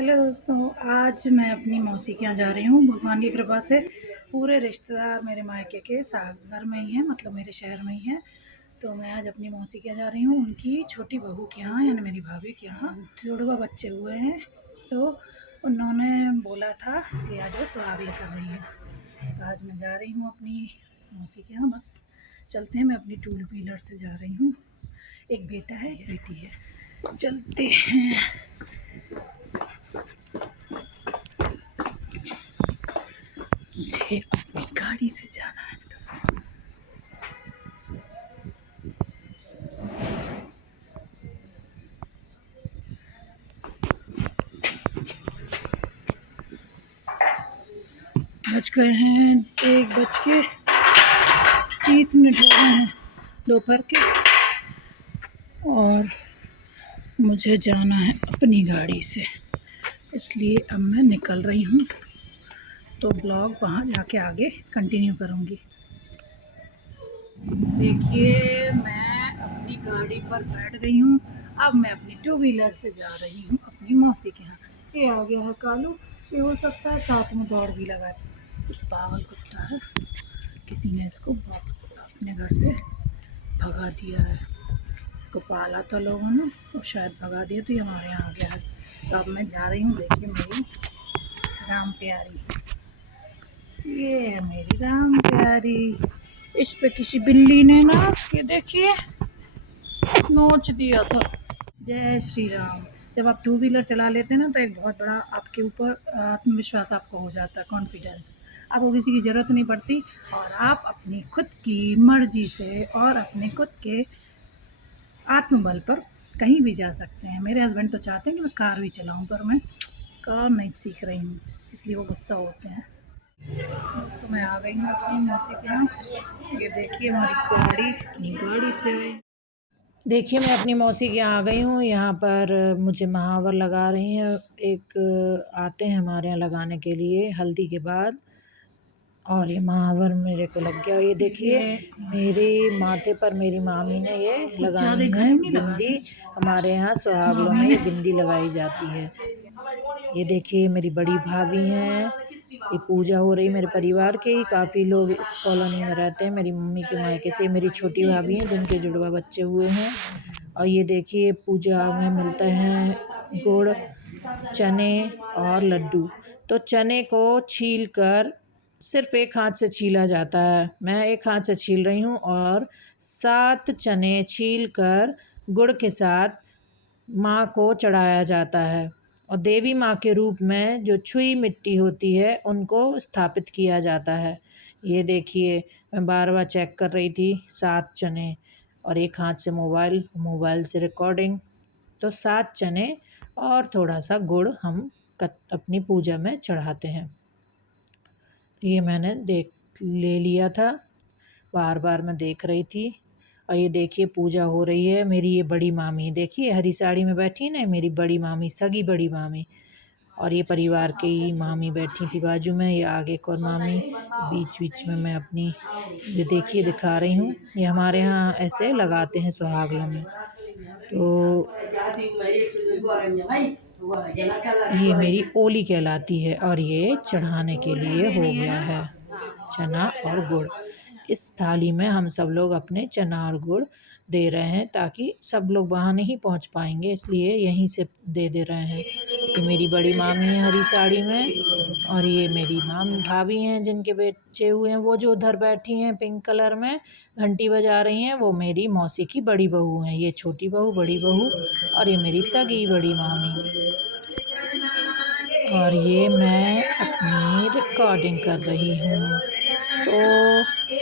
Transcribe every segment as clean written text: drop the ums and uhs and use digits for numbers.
Hello दोस्तों, आज मैं अपनी मौसी के यहाँ जा रही हूँ। भगवान की कृपा से पूरे रिश्तेदार मेरे मायके के साथ घर में ही हैं, मतलब मेरे शहर में ही हैं। तो मैं आज अपनी मौसी के यहाँ जा रही हूँ, उनकी छोटी बहू के यहाँ, यानी मेरी भाभी के यहाँ जुड़वा बच्चे हुए हैं। तो उन्होंने बोला था, इसलिए आज वो सुहाग लेकर रही हैं। तो आज मैं जा रही हूँ अपनी मौसी के यहाँ। बस चलते हैं, मैं अपनी टू व्हीलर से जा रही हूँ। एक बेटा है, एक बेटी है। चलते हैं। मुझे अपनी गाड़ी से जाना है दोस्तों। बज गए हैं 1:30 हो गए हैं दोपहर के, और मुझे जाना है अपनी गाड़ी से, इसलिए अब मैं निकल रही हूँ। तो ब्लॉग वहाँ जाके आगे कंटिन्यू करूँगी। देखिए, मैं अपनी गाड़ी पर बैठ गई हूँ। अब मैं अपनी टू व्हीलर से जा रही हूँ अपनी मौसी के यहाँ। ये आ गया है कालू, ये हो सकता है साथ में दौड़ भी लगाए। कुछ पागल कुत्ता है, किसी ने इसको अपने घर से भगा दिया है। इसको पाला था लोगों ने, तो शायद भगा दिया, तो ये हमारे यहाँ आ गया है। तो अब मैं जा रही हूँ। देखिए मेरी राम प्यारी, ये है मेरी राम प्यारी। इस पे किसी बिल्ली ने ना, ये देखिए, नोच दिया था। जय श्री राम। जब आप टू व्हीलर चला लेते हैं ना, तो एक बहुत बड़ा आपके ऊपर आत्मविश्वास आपको हो जाता है, कॉन्फिडेंस। आपको किसी की ज़रूरत नहीं पड़ती, और आप अपनी खुद की मर्जी से और अपने खुद के आत्मबल पर कहीं भी जा सकते हैं। मेरे हस्बैंड तो चाहते हैं कि मैं कार भी चलाऊं, पर मैं कार नहीं सीख रही हूँ, इसलिए वो गुस्सा होते हैं। दोस्तों, मैं आ गई हूँ अपनी मौसी के यहाँ। ये देखिए हमारी गाड़ी, अपनी गाड़ी से आई। देखिए, मैं अपनी मौसी के यहाँ आ गई हूँ। यहाँ पर मुझे महावर लगा रही हैं। एक आते हैं हमारे यहाँ लगाने के लिए हल्दी के बाद, और ये महावर मेरे को लग गया। ये देखिए, मेरे माथे पर मेरी मामी ने ये लगाई है बिंदी। हमारे यहाँ सुहागलों में ये बिंदी लगाई जाती है। ये देखिए, मेरी बड़ी भाभी हैं। ये पूजा हो रही मेरे परिवार के ही काफ़ी लोग इस कॉलोनी में रहते हैं। मेरी मम्मी के मायके से मेरी छोटी भाभी हैं, जिनके जुड़वा बच्चे हुए हैं। और ये देखिए, पूजा में मिलते हैं गुड़, चने और लड्डू। तो चने को छील कर सिर्फ एक हाथ से छीला जाता है। मैं एक हाथ से छील रही हूँ, और 7 चने छील कर गुड़ के साथ माँ को चढ़ाया जाता है। और देवी माँ के रूप में जो छुई मिट्टी होती है, उनको स्थापित किया जाता है। ये देखिए, मैं बार बार चेक कर रही थी। 7 चने, और एक हाथ से मोबाइल से रिकॉर्डिंग। तो 7 चने और थोड़ा सा गुड़ हम अपनी पूजा में चढ़ाते हैं। ये मैंने ले लिया था, बार बार मैं देख रही थी। और ये देखिए, पूजा हो रही है। मेरी ये बड़ी मामी, देखिए हरी साड़ी में बैठी है ना, मेरी बड़ी मामी, सगी बड़ी मामी। और ये परिवार के ही मामी बैठी थी बाजू में। ये आगे एक और मामी, बीच बीच में मैं अपनी, ये देखिए दिखा रही हूँ। ये हमारे यहाँ ऐसे लगाते हैं सुहागलों में। तो ये मेरी ओली कहलाती है, और ये चढ़ाने के लिए हो गया है चना और गुड़। इस थाली में हम सब लोग अपने चना और गुड़ दे रहे हैं, ताकि सब लोग वहाँ नहीं पहुँच पाएंगे, इसलिए यहीं से दे रहे हैं। ये मेरी बड़ी मामी है हरी साड़ी में, और ये मेरी भाभी हैं जिनके बच्चे हुए हैं, वो जो उधर बैठी हैं पिंक कलर में घंटी बजा रही हैं, वो मेरी मौसी की बड़ी बहू हैं। ये छोटी बहू, बड़ी बहू, और ये मेरी सगी बड़ी मामी। और ये मैं अपनी रिकॉर्डिंग कर रही हूँ। तो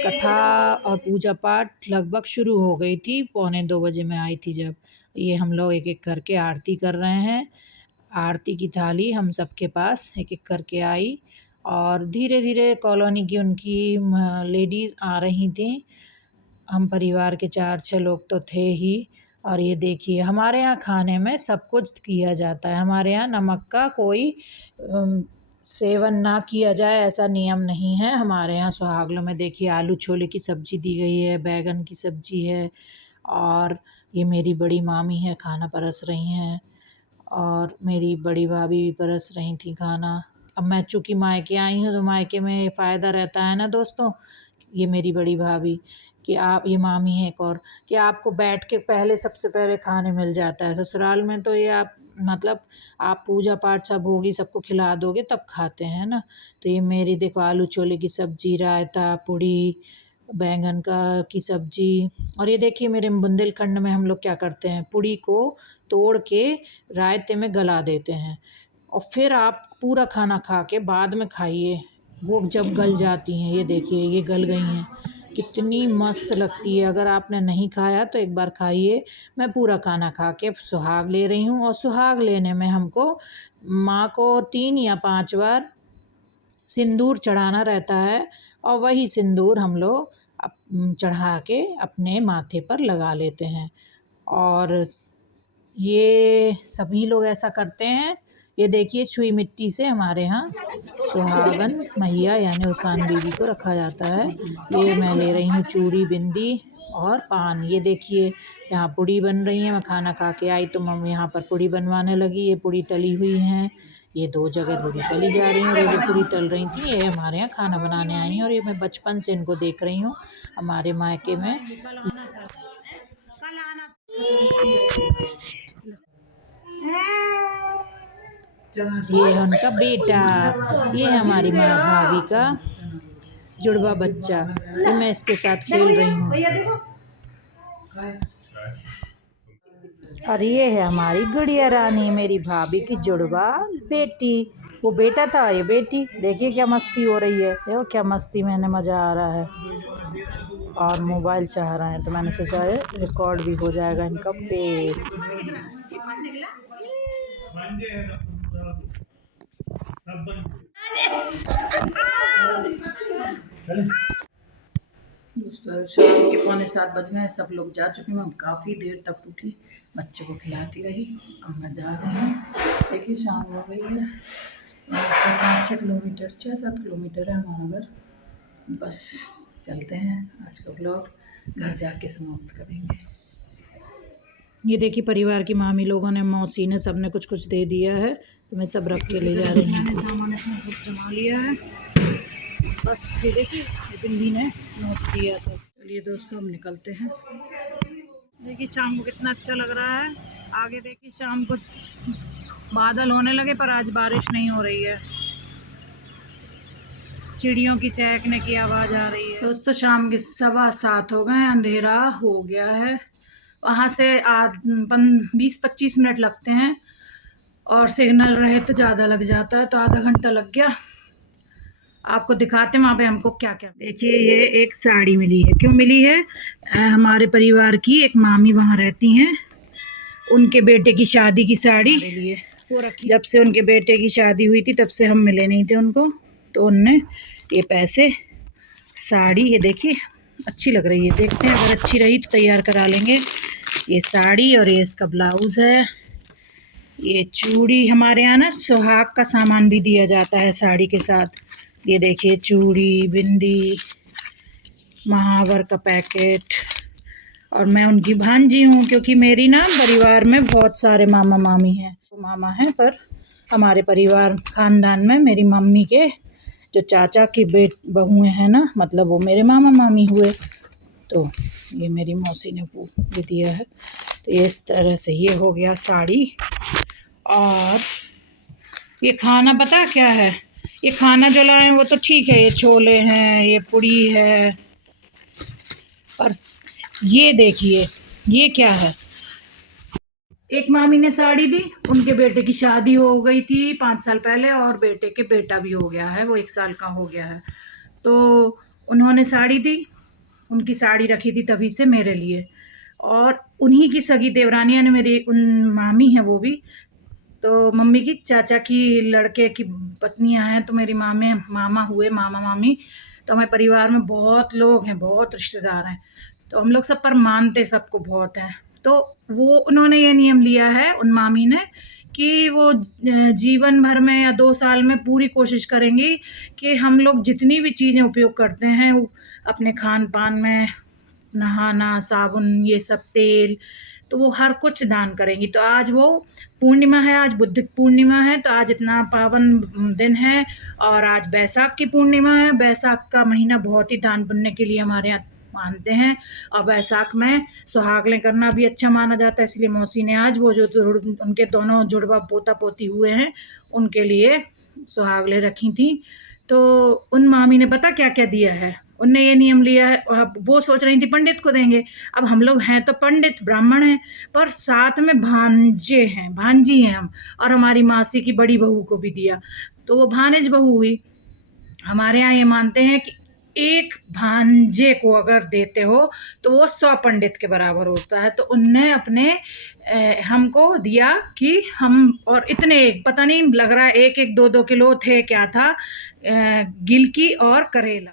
कथा और पूजा पाठ लगभग शुरू हो गई थी। 1:45 मैं आई थी जब। ये हम लोग एक एक करके आरती कर रहे हैं। आरती की थाली हम सबके पास एक एक करके आई, और धीरे धीरे कॉलोनी की उनकी लेडीज़ आ रही थी। हम परिवार के 4-6 लोग तो थे ही। और ये देखिए, हमारे यहाँ खाने में सब कुछ किया जाता है। हमारे यहाँ नमक का कोई सेवन ना किया जाए ऐसा नियम नहीं है। हमारे यहाँ सुहागलों में देखिए, आलू छोले की सब्ज़ी दी गई है, बैगन की सब्ज़ी है, और ये मेरी बड़ी मामी है, खाना परस रही हैं। और मेरी बड़ी भाभी भी परस रही थी खाना। अब मैं चूँकि मायके आई हूँ तो मायके में फ़ायदा रहता है ना दोस्तों, ये मेरी बड़ी भाभी कि आप, ये मामी है एक और, कि आपको बैठ के पहले सबसे पहले खाने मिल जाता है। ससुराल में तो ये आप मतलब आप पूजा पाठ सब होगी, सबको खिला दोगे तब खाते हैं ना। तो ये मेरी देखो आलू छोले की सब्ज़ी, रायता, पूड़ी, बैंगन की सब्ज़ी। और ये देखिए मेरे बुंदेलखंड में हम लोग क्या करते हैं, पूड़ी को तोड़ के रायते में गला देते हैं और फिर आप पूरा खाना खा के बाद में खाइए, वो जब गल जाती हैं। ये देखिए ये गल गई हैं, कितनी मस्त लगती है। अगर आपने नहीं खाया तो एक बार खाइए। मैं पूरा खाना खा के सुहाग ले रही हूँ और सुहाग लेने में हमको माँ को 3 या 5 बार सिंदूर चढ़ाना रहता है और वही सिंदूर हम लोग चढ़ा के अपने माथे पर लगा लेते हैं। और ये सभी लोग ऐसा करते हैं। ये देखिए छुई मिट्टी से हमारे यहाँ सुहागन मैया यानी उसान बीबी को रखा जाता है। ये मैं ले रही हूँ चूड़ी, बिंदी और पान। ये देखिए यहाँ पूड़ी बन रही है। मैं खाना खा के आई तो मम्मी यहाँ पर पूड़ी बनवाने लगी। ये पूड़ी तली हुई हैं, ये 2 जगह पूड़ी तली जा रही हैं और ये जो पूड़ी तल रही थी ये हमारे यहाँ खाना बनाने आई हैं और ये मैं बचपन से इनको देख रही हूँ हमारे मायके में। ये है उनका बेटा, ये है हमारी माँ भाभी का जुड़वा बच्चा। ये मैं इसके साथ खेल रही हूँ। और ये है हमारी गुड़िया रानी, मेरी भाभी की जुड़वा बेटी। वो बेटा था, ये बेटी। देखिए क्या मस्ती हो रही है, देखो क्या मस्ती में, मज़ा आ रहा है। और मोबाइल चाह रहे हैं तो मैंने सोचा है रिकॉर्ड भी हो जाएगा इनका फेस। दोस्तों शाम के 6:45 बज गए, सब लोग जा चुके हैं। काफ़ी देर तक उठी, बच्चे को खिलाती रही। अब मैं जा रही हूँ। देखिए शाम हो गई है। यहाँ से 5-6 किलोमीटर, 6-7 किलोमीटर है हमारा घर। बस चलते हैं। आज का ब्लॉग घर जाके समाप्त करेंगे। ये देखिए परिवार की मामी लोगों ने, मौसी ने, सब ने कुछ कुछ दे दिया है तो मैं सब रख के ले जा रही हूँ। मैंने सामान इसमें सब जमा लिया है। बस ये देखिए बिल्ली ने नोच दिया था। चलिए दोस्तों हम निकलते हैं। देखिए शाम को कितना अच्छा लग रहा है। आगे देखिए शाम को बादल होने लगे पर आज बारिश नहीं हो रही है। चिड़ियों की चहकने की आवाज़ आ रही है। दोस्तों शाम के 7:15 हो गए, अंधेरा हो गया है। वहाँ से 20-25 मिनट लगते हैं और सिग्नल रहे तो ज़्यादा लग जाता है, तो आधा घंटा लग गया। आपको दिखाते हैं वहाँ पे हमको क्या क्या। देखिए ये एक साड़ी मिली है। क्यों मिली है? हमारे परिवार की एक मामी वहाँ रहती हैं, उनके बेटे की शादी की साड़ी लिए वो रखी। जब से उनके बेटे की शादी हुई थी तब से हम मिले नहीं थे उनको, तो उनने ये पैसे साड़ी, ये देखिए अच्छी लग रही है, देखते हैं अगर अच्छी रही तो तैयार करा लेंगे। ये साड़ी और ये इसका ब्लाउज़ है। ये चूड़ी, हमारे यहाँ ना सुहाग का सामान भी दिया जाता है साड़ी के साथ। ये देखिए चूड़ी, बिंदी, महावर का पैकेट। और मैं उनकी भांजी हूँ क्योंकि मेरी ना परिवार में बहुत सारे मामा मामी हैं। तो मामा हैं पर हमारे परिवार खानदान में मेरी मम्मी के जो चाचा की बहुएँ हैं ना, मतलब वो मेरे मामा मामी हुए। तो ये मेरी मौसी ने ये दिया है। तो ये इस तरह से ये हो गया साड़ी। और ये खाना पता क्या है? ये खाना जो लाए हैं वो तो ठीक है, ये छोले हैं, ये पूड़ी है। और ये देखिए ये क्या है? एक मामी ने साड़ी दी, उनके बेटे की शादी हो गई थी 5 साल पहले और बेटे के बेटा भी हो गया है, वो 1 साल का हो गया है। तो उन्होंने साड़ी दी, उनकी साड़ी रखी थी तभी से मेरे लिए। और उन्हीं की सगी देवरानी यानी मेरी उन मामी हैं वो भी, तो मम्मी की चाचा की लड़के की पत्नियां हैं, तो मेरी मामा हुए मामा मामी। तो हमारे परिवार में बहुत लोग हैं, बहुत रिश्तेदार हैं, तो हम लोग सब पर मानते सबको बहुत हैं। तो वो उन्होंने ये नियम लिया है उन मामी ने कि वो जीवन भर में या 2 साल में पूरी कोशिश करेंगी कि हम लोग जितनी भी चीज़ें उपयोग करते हैं अपने खान पान में, नहाना, साबुन, ये सब तेल, तो वो हर कुछ दान करेंगी। तो आज वो पूर्णिमा है, आज बुद्ध पूर्णिमा है, तो आज इतना पावन दिन है। और आज बैसाख की पूर्णिमा है। बैसाख का महीना बहुत ही दान पुण्य के लिए हमारे यहाँ मानते हैं। और बैसाख में सुहागलें करना भी अच्छा माना जाता है, इसलिए मौसी ने आज वो जो उनके दोनों जुड़वा पोता पोती हुए हैं उनके लिए सुहागलें रखी थी। तो उन मामी ने पता क्या क्या दिया है, उनने ये नियम लिया है। अब वो सोच रही थी पंडित को देंगे। अब हम लोग हैं तो पंडित ब्राह्मण हैं, पर साथ में भांजे हैं, भांजी हैं हम, और हमारी मासी की बड़ी बहू को भी दिया, तो वो भानेज बहू हुई। हमारे यहाँ ये मानते हैं कि एक भांजे को अगर देते हो तो वो 100 पंडित के बराबर होता है। तो उनने अपने हमको दिया कि हम, और इतने पता नहीं लग रहा है 1-1 2-2 किलो थे, क्या था, गिलकी और करेला।